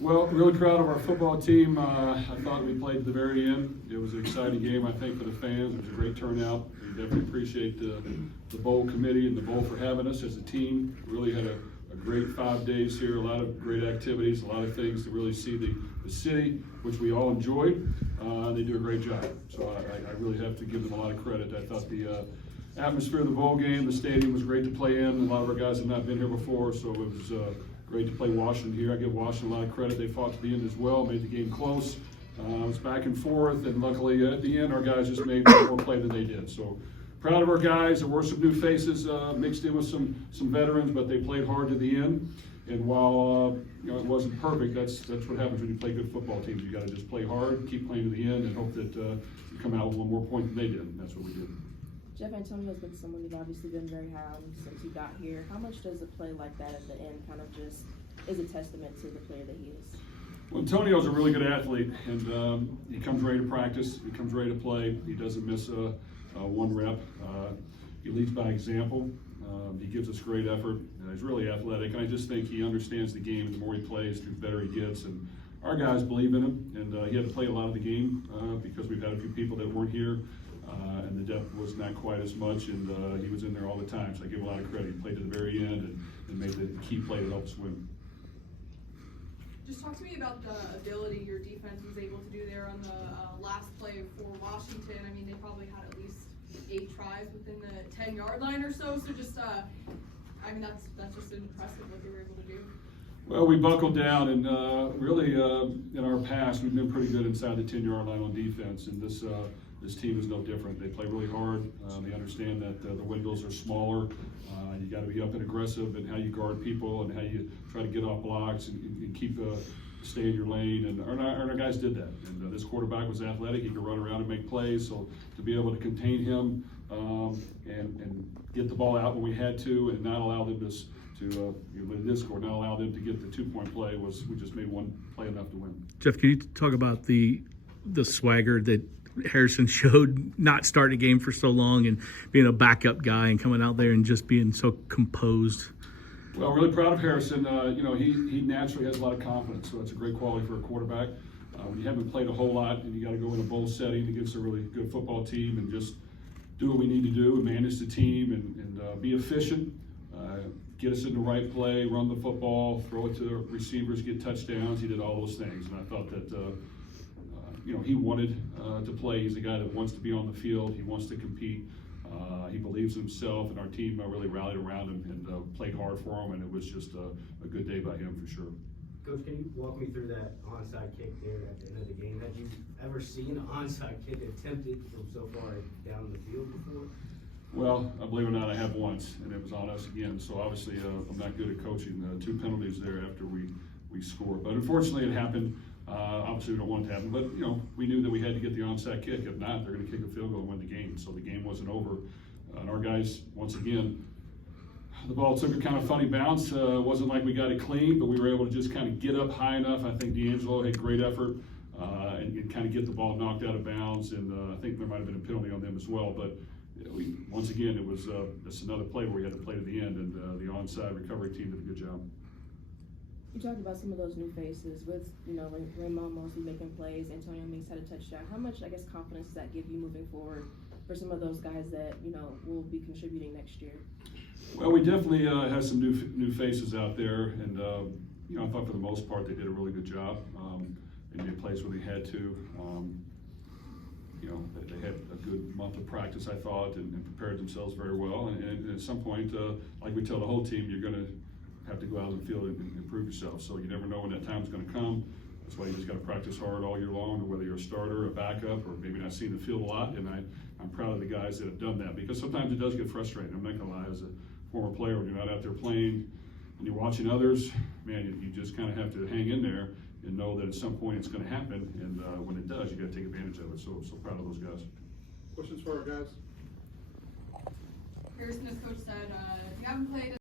Well, really proud of our football team. I thought we played to the very end. It was an exciting game, I think, for the fans. It was a great turnout. We definitely appreciate the bowl committee and the bowl for having us as a team. Really had a great 5 days here, a lot of great activities, a lot of things to really see the city, which we all enjoyed. They do a great job. So I really have to give them a lot of credit. I thought the atmosphere of the bowl game, the stadium was great to play in. A lot of our guys have not been here before, so it was great to play Washington here. I give Washington a lot of credit. They fought to the end as well, made the game close. It was back and forth, and luckily at the end, our guys just made more play than they did. So proud of our guys. There were some new faces mixed in with some veterans, but they played hard to the end. And while it wasn't perfect, that's what happens when you play good football teams. You got to just play hard, keep playing to the end, and hope that you come out with one more point than they did. And that's what we did. Jeff, Antonio's been someone you've obviously been very high on since you got here. How much does a play like that at the end kind of just is a testament to the player that he is? Well, Antonio's a really good athlete, and he comes ready to practice. He comes ready to play. He doesn't miss one rep. He leads by example. He gives us great effort. He's really athletic, and I just think he understands the game. The more he plays, the better he gets. And our guys believe in him, and he had to play a lot of the game because we've had a few people that weren't here. And the depth was not quite as much, and he was in there all the time, so I give him a lot of credit. He played to the very end and made the key play that helped us win. Just talk to me about the ability your defense was able to do there on the last play for Washington. I mean, they probably had at least 8 tries within the 10-yard line or so. So just, I mean, that's just impressive what they were able to do. Well, we buckled down, and really in our past, we've been pretty good inside the 10-yard line on defense, and this team is no different. They play really hard. They understand that the windows are smaller. You got to be up and aggressive in how you guard people and how you try to get off blocks and keep stay in your lane. And our guys did that. And this quarterback was athletic. He could run around and make plays. So to be able to contain him and get the ball out when we had to, and not allow them in this score, not allow them to get the 2-point play, we just made one play enough to win. Jeff, can you talk about the swagger that Harrison showed, not starting a game for so long and being a backup guy and coming out there and just being so composed? Well, really proud of Harrison. He naturally has a lot of confidence, so it's a great quality for a quarterback. When you haven't played a whole lot and you got to go in a bowl setting against a really good football team and just do what we need to do and manage the team and be efficient, get us in the right play, run the football, throw it to the receivers, get touchdowns. He did all those things, and I thought that he wanted to play. He's a guy that wants to be on the field. He wants to compete. He believes in himself, and our team really rallied around him and played hard for him, and it was just a good day by him for sure. Coach, can you walk me through that onside kick there at the end of the game? Had you ever seen an onside kick attempted from so far down the field before? Well, believe it or not, I have once, and it was on us again. So obviously, I'm not good at coaching. 2 penalties there after we scored, but unfortunately, it happened. Obviously, we don't want it to happen, but we knew that we had to get the onside kick. If not, they're going to kick a field goal and win the game. So the game wasn't over. And our guys, once again, the ball took a kind of funny bounce. It wasn't like we got it clean, but we were able to just kind of get up high enough. I think D'Angelo had great effort and kind of get the ball knocked out of bounds. And I think there might have been a penalty on them as well. But once again, it was just another play where we had to play to the end, and the onside recovery team did a good job. You talked about some of those new faces with, Raymond mostly making plays, Antonio Meeks had a touchdown. How much, confidence does that give you moving forward for some of those guys that, will be contributing next year? Well, we definitely have some new faces out there, and, I thought for the most part they did a really good job. They made plays where they had to. They had a good month of practice, I thought, and prepared themselves very well. And at some point, like we tell the whole team, you're going to have to go out in the field and improve yourself. So you never know when that time's going to come. That's why you just got to practice hard all year long, whether you're a starter, a backup, or maybe not seeing the field a lot. And I'm proud of the guys that have done that, because sometimes it does get frustrating. I'm not going to lie, as a former player, when you're not out there playing and you're watching others, man, you just kind of have to hang in there and know that at some point it's going to happen. And when it does, you got to take advantage of it. So proud of those guys. Questions for our guys? Harrison, as Coach said, you haven't played